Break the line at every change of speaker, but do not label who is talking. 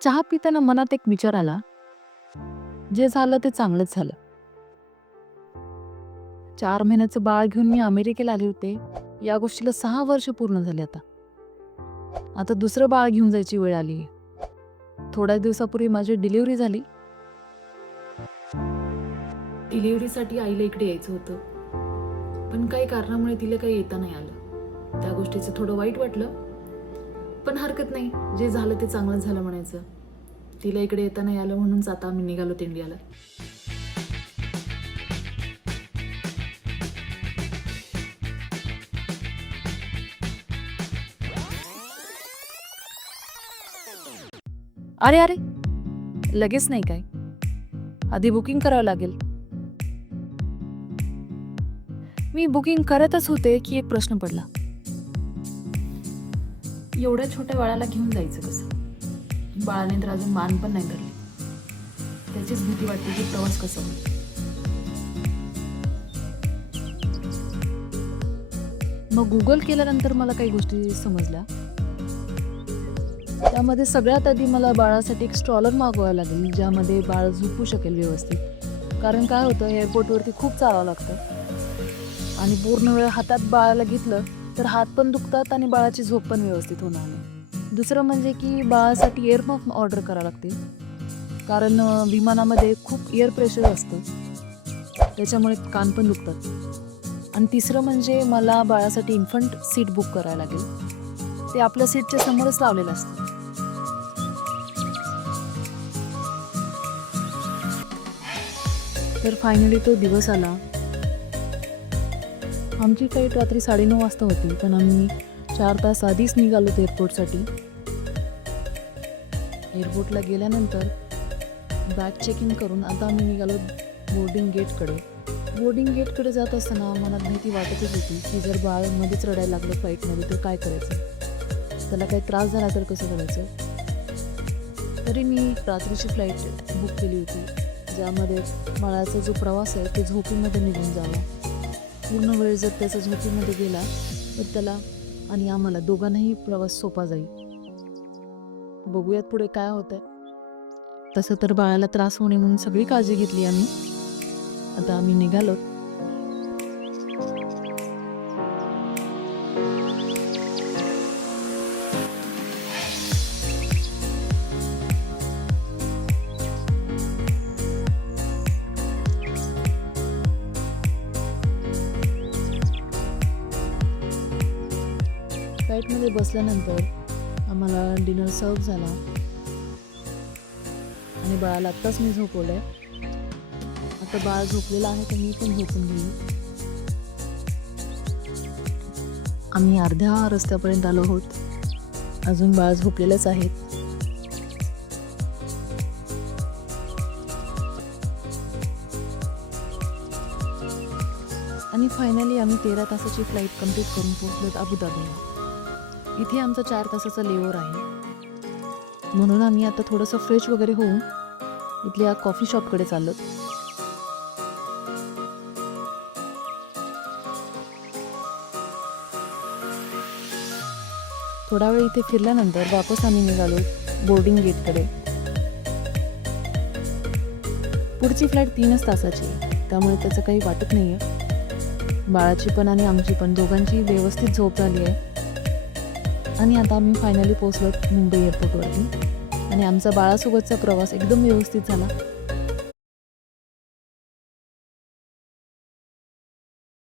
चहा पिताना मनात एक विचार आला. जे झालं ते चांगलंच झालं. चार महिन्याचं बाळ घेऊन मी अमेरिकेला आले होते. या गोष्टीला सहा वर्ष पूर्ण झाले आता. आता दुसरं बाळ घेऊन जायची वेळ आली. थोड्या दिवसापूर्वी माझी डिलिव्हरी झाली. डिलिव्हरीसाठी आईला इकडे यायचं होतं. पण काही कारणामुळे तिला काही येता नाही आलं. त्या गोष्टीचं थोडं वाईट वाटलं. पण हरकत नाही. जे झालं ते चांगलं झालं म्हणायचं. तिला इकडे येता नाही आलं म्हणूनच आता आम्ही निघालो इंडियाला अरे अरे लगेच नाही काय? आधी बुकिंग करावं लागेल. मी बुकिंग करतच होते की एक प्रश्न पडला. एवढ्या छोट्या बाळाला घेऊन जायचं कसं? बाळाने तर अजून मान पण नाही धरली. त्याचीच भीती वाटते की प्रवास कसा होईल. मग गुगल केल्यानंतर मला काही गोष्टी समजल्या. त्यामध्ये सगळ्यात आधी मला बाळासाठी एक स्ट्रॉलर मागवावं लागेल ज्यामध्ये बाळ झोपू शकेल व्यवस्थित. कारण काय होतं एअरपोर्टवरती खूप चालावं लागतं. आणि पूर्ण वेळ हातात बाळाला घेतलं तर हात पण दुखतात आणि बाळाची झोप पण व्यवस्थित होणार नाही. दुसरं म्हणजे की बाळासाठी एअरपंप ऑर्डर करावं लागते कारण विमानामध्ये खूप एअर प्रेशर असतं. त्याच्यामुळे कान पण दुखतात. आणि तिसरं म्हणजे मला बाळासाठी इन्फंट सीट बुक करायला लागेल. ते आपल्या सीटच्या समोरच लावलेलं असतं. तर फायनली तो दिवस आला. आमची फ्लाईट रात्री साडेनऊ वाजता होती पण आम्ही चार तास आधीच निघालो एअरपोर्टसाठी एअरपोर्टला गेल्यानंतर बॅग चेकिंग करून आता आम्ही निघालो बोर्डिंग गेटकडे बोर्डिंग गेटकडे जात असताना मनात भीती वाटतच होती की जर बाळ मध्येच रडायला लागलं फ्लाईटमध्ये तर काय करायचं? त्याला काही त्रास झाला तर कसं करायचं? तरी मी रात्रीची फ्लाईट बुक केली होती ज्यामध्ये बाळाचा जो प्रवास आहे तो झोपीमध्ये निघून जावा. पूर्ण वेळ जर त्याचा झोपीमध्ये गेला तर त्याला आणि आम्हाला दोघांनाही प्रवास सोपा जाईल. बघूयात पुढे काय होतंय. तसं तर बाळाला त्रास होणे म्हणून सगळी काळजी घेतली आम्ही. आता आम्ही निघालो फ्लाईटमध्ये बसल्यानंतर आम्हाला डिनर सर्व झाला. आणि बाळाला आत्ताच मी झोपवलंय. आता बाळ झोपलेलं आहे तर मी पण झोपून घेईन. आम्ही अर्ध्या रस्त्यापर्यंत आलो आहोत. अजून बाळ झोपलेलंच आहेत आणि फायनली आम्ही तेरा तासाची फ्लाईट कंप्लीट करून पोहोचलो अबुधाबीला. इथे आमचा चार तासाचा लेओवर आहे. म्हणून आम्ही आता थोडंसं फ्रेश वगैरे होऊन इथल्या कॉफी शॉपकडे चाललो. थोडा वेळ इथे फिरल्यानंतर वापस आम्ही निघालो बोर्डिंग गेटकडे. पुढची फ्लाईट तीनच तासाची त्यामुळे त्याचं काही वाटत नाही आहे बाळाची पण आणि आमची पण दोघांची व्यवस्थित झोप झाली आहे. आणि आता आम्ही फायनली पोचलो मुंबई एअरपोर्टवरती आणि आमचा बाळासोबतचा प्रवास एकदम व्यवस्थित झाला.